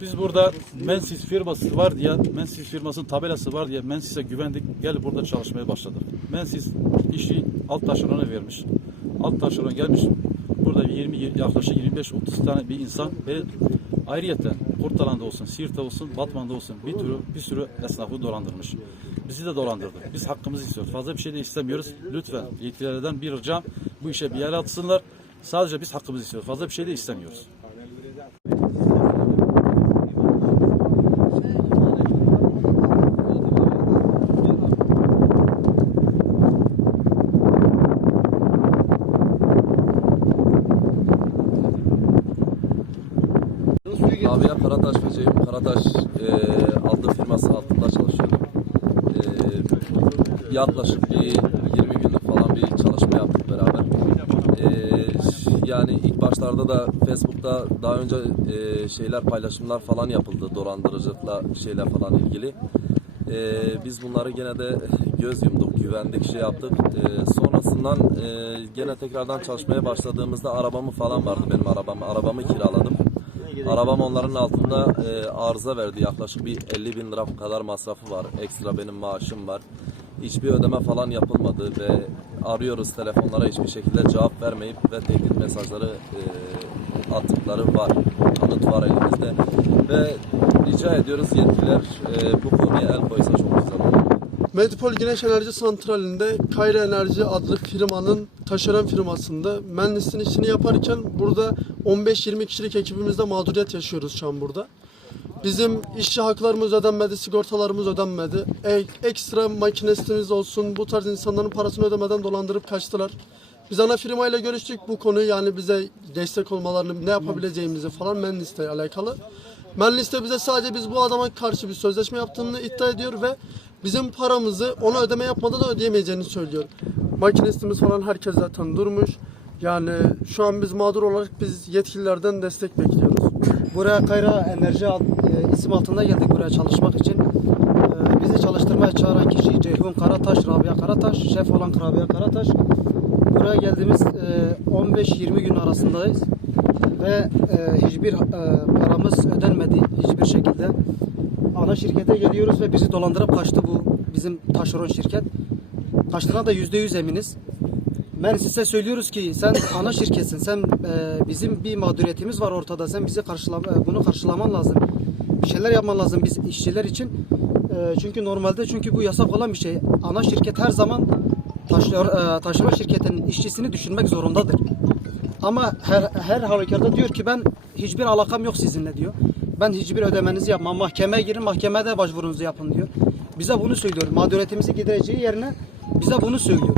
Biz burada Mensis firması var diye, Mensis firmasının tabelası var diye Mensis'e güvendik. Gel burada çalışmaya başladık. Mensis işi alt taşerona vermiş. Alt taşeron gelmiş. Burada 20 yaklaşık 25-30 tane bir insan ve ayrıyeten Kurtalan'da olsun, Siirt'te olsun, Batman'da olsun bir sürü bir sürü esnafı dolandırmış. Bizi de dolandırdı. Biz hakkımızı istiyoruz. Fazla bir şey de istemiyoruz. Lütfen yetkililerden bir ricam bu işe bir el atsınlar. Sadece biz hakkımızı istiyoruz. Fazla bir şey de istemiyoruz. Rabia Karataş ve Ceyhun Karataş e, adlı firması altında çalışıyorum. E, yaklaşık bir 20 günlük falan bir çalışma yaptık beraber. E, yani ilk başlarda da Facebook'ta daha önce e, şeyler paylaşımlar falan yapıldı dolandırıcılıkla şeyler falan ilgili. E, biz bunları gene de göz yumduk, güvendik, şey yaptık. E, sonrasından e, gene tekrardan çalışmaya başladığımızda arabamı falan vardı benim arabam. Arabamı kiraladım. Arabam onların altında e, arıza verdi. Yaklaşık bir 50 bin lira kadar masrafı var. Ekstra benim maaşım var. Hiçbir ödeme falan yapılmadı ve arıyoruz telefonlara hiçbir şekilde cevap vermeyip ve tehdit mesajları e, attıkları var. Kanıt var elimizde. Ve rica ediyoruz yetkililer e, bu konuya el koysa çok güzel Medipol Güneş Enerji Santrali'nde Kayra Enerji adlı firmanın taşeron firmasında mühendisliğin işini yaparken burada 15-20 kişilik ekibimizde mağduriyet yaşıyoruz şu an burada. Bizim işçi haklarımız ödenmedi, sigortalarımız ödenmedi. E- ekstra makinistimiz olsun bu tarz insanların parasını ödemeden dolandırıp kaçtılar. Biz ana firmayla görüştük bu konuyu yani bize destek olmalarını ne yapabileceğimizi falan mühendisle alakalı. Mühendis de bize sadece biz bu adama karşı bir sözleşme yaptığını iddia ediyor ve bizim paramızı ona ödeme yapmadan da ödeyemeyeceğini söylüyor. Makinistimiz falan herkes zaten durmuş. Yani şu an biz mağdur olarak biz yetkililerden destek bekliyoruz. Buraya Kayra Enerji e, isim altında geldik buraya çalışmak için. E, bizi çalıştırmaya çağıran kişi Ceyhun Karataş, Rabia Karataş, şef olan Rabia Karataş. Buraya geldiğimiz e, 15-20 gün arasındayız ve e, hiçbir e, paramız ödenmedi hiçbir şekilde. Ana şirkete geliyoruz ve bizi dolandırıp kaçtı bu bizim taşeron şirket. Kaçtığına da %100 eminiz. Ben size söylüyoruz ki sen ana şirketsin. Sen e, bizim bir mağduriyetimiz var ortada. Sen bizi karşılama, e, bunu karşılaman lazım. Bir şeyler yapman lazım biz işçiler için. E, çünkü normalde çünkü bu yasak olan bir şey. Ana şirket her zaman taşıyor, e, taşıma şirketinin işçisini düşünmek zorundadır. Ama her her halükarda diyor ki ben hiçbir alakam yok sizinle diyor. Ben hiçbir ödemenizi yapmam. Mahkemeye girin, mahkemede başvurunuzu yapın diyor. Bize bunu söylüyor. Mağduriyetimizi gidereceği yerine bize bunu söylüyor.